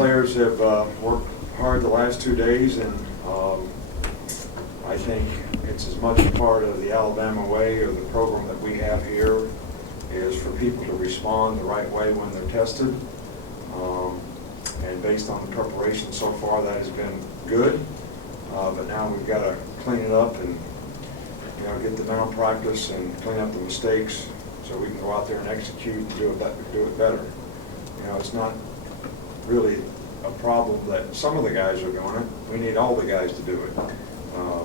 players have worked hard the last 2 days, and I think it's as much a part of the Alabama way or the program that we have here is for people to respond the right way when they're tested. And based on the preparation so far, that has been good. But now we've got to clean it up and get the mental practice and clean up the mistakes so we can go out there and execute and do it better. It's not really a problem that some of the guys are doing it. We need all the guys to do it.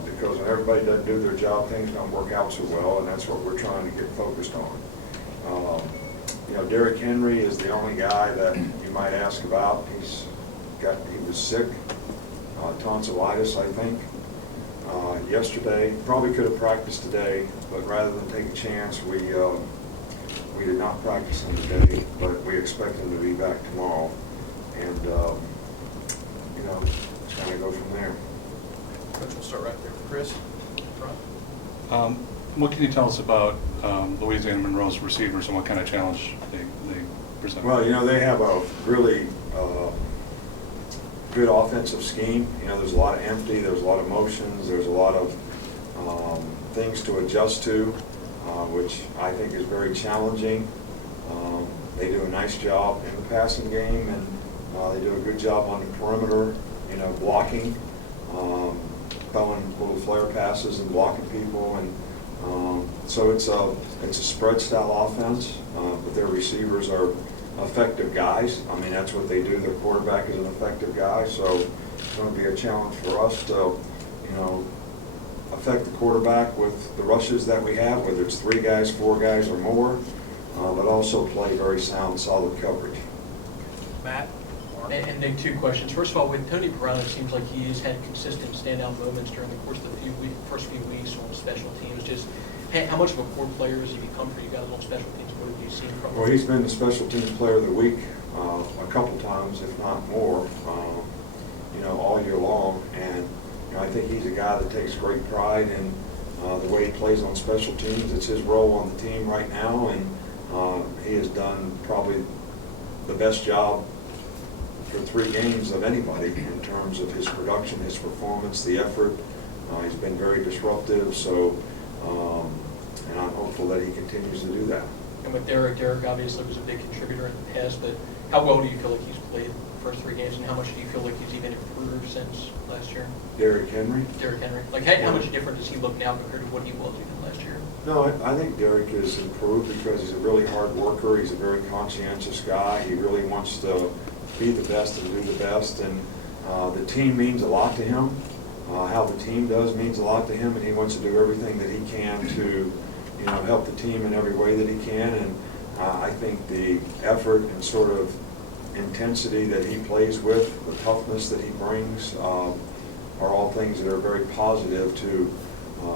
Because when everybody doesn't do their job, things don't work out so well, and that's what we're trying to get focused on. Derrick Henry is the only guy that you might ask about. He was sick, tonsillitis, I think. Yesterday, probably could have practiced today, but rather than take a chance, we did not practice him today, but we expect him to be back tomorrow, and just kind of go from there. Coach, we'll start right there. Chris, front. What can you tell us about Louisiana Monroe's receivers and what kind of challenge they present? Well, they have a really good offensive scheme. There's a lot of empty, there's a lot of motions, there's a lot of things to adjust to, which I think is very challenging. They do a nice job in the passing game, and they do a good job on the perimeter, blocking, throwing little flare passes and blocking people, and so it's a spread style offense, but their receivers are effective guys. I mean, that's what they do. Their quarterback is an effective guy, so it's going to be a challenge for us to, affect the quarterback with the rushes that we have, whether it's 3 guys, 4 guys, or more, but also play very sound, solid coverage. Matt? And Nick, 2 questions. First of all, with Tony Brown, it seems like he has had consistent standout moments during the course of the first few weeks on special teams. Just how much of a core player has he become for you guys on special teams? What have you seen from him? Well, he's been the special teams player of the week a couple times, if not more, all year long. And I think he's a guy that takes great pride in the way he plays on special teams. It's his role on the team right now, and he has done probably the best job for 3 games of anybody in terms of his production, his performance, the effort. He's been very disruptive, so and I'm hopeful that he continues to do that. And with Derrick obviously was a big contributor in the past, but how well do you feel like he's played the first 3 games, and how much do you feel like he's even improved since last year? Derrick Henry? Derrick Henry. Like, how much different does he look now compared to what he was even last year? No, I think Derrick has improved because he's a really hard worker. He's a very conscientious guy. He really wants to be the best and do the best, and the team means a lot to him. How the team does means a lot to him, and he wants to do everything that he can to help the team in every way that he can. And I think the effort and sort of intensity that he plays with, the toughness that he brings, are all things that are very positive to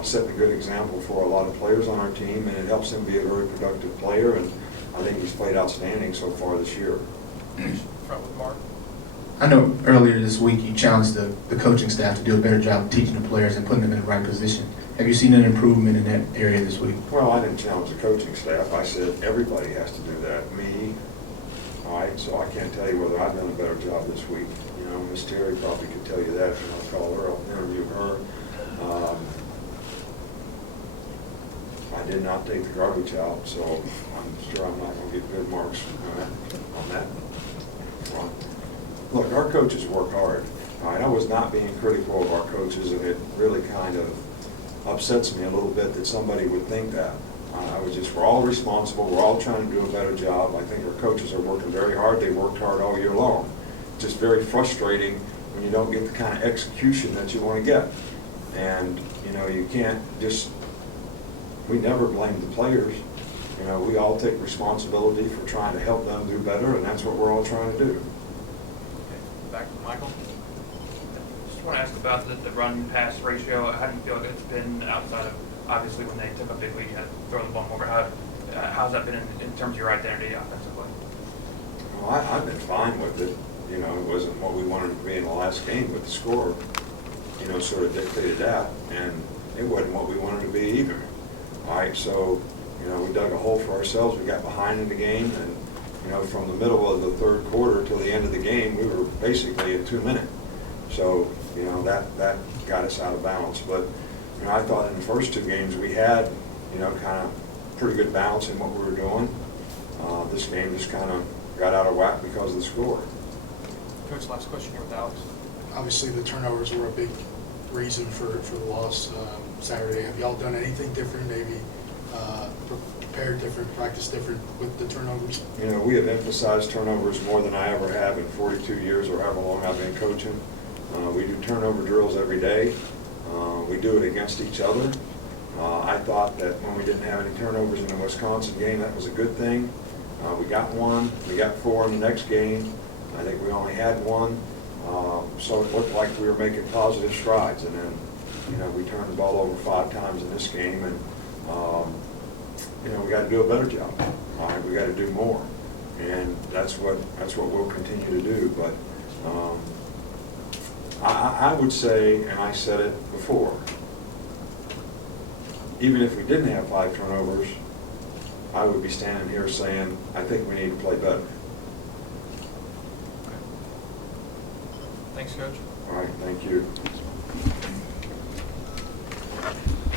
set a good example for a lot of players on our team, and it helps him be a very productive player, and I think he's played outstanding so far this year. Front with Mark. I know earlier this week you challenged the coaching staff to do a better job of teaching the players and putting them in the right position. Have you seen an improvement in that area this week? Well, I didn't challenge the coaching staff. I said everybody has to do that. Me, all right, so I can't tell you whether I've done a better job this week. Miss Terry probably could tell you that, and I'll call her, I'll interview her. I did not take the garbage out, so I'm sure I'm not going to get good marks on that. Look, our coaches work hard. All right, I was not being critical of our coaches, and it really kind of upsets me a little bit that somebody would think that. We're all responsible. We're all trying to do a better job. I think our coaches are working very hard. They worked hard all year long. Just very frustrating when you don't get the kind of execution that you want to get. And, you can't just, we never blame the players. We all take responsibility for trying to help them do better, and that's what we're all trying to do. Okay. Back to Michael. Just want to ask about the run-pass ratio. How do you feel like it's been outside of, obviously, when they took a big lead, you had to throw the ball more. How's that been in terms of your identity offensively? Well, I've been fine with it. It wasn't what we wanted to be in the last game, but the score, sort of dictated that, and it wasn't what we wanted to be either. All right, so, we dug a hole for ourselves. We got behind in the game, and you know, from the middle of the third quarter till the end of the game, we were basically at 2 minutes. So, you know, that got us out of balance. But, you know, I thought in the first 2 games we had, you know, kind of pretty good balance in what we were doing. This game just kind of got out of whack because of the score. Coach, last question here with Alex. Obviously, the turnovers were a big reason for the loss Saturday. Have y'all done anything different, maybe prepared different, practiced different with the turnovers? You know, we have emphasized turnovers more than I ever have in 42 years or however long I've been coaching. We do turnover drills every day. We do it against each other. I thought that when we didn't have any turnovers in the Wisconsin game, that was a good thing. We got 1, we got 4 in the next game. I think we only had 1. So it looked like we were making positive strides. And then, you know, we turned the ball over 5 times in this game, and you know, we got to do a better job. All right, we got to do more, and that's what we'll continue to do. But I would say, and I said it before, even if we didn't have 5 turnovers, I would be standing here saying, I think we need to play better. Thanks, Coach. All right, thank you.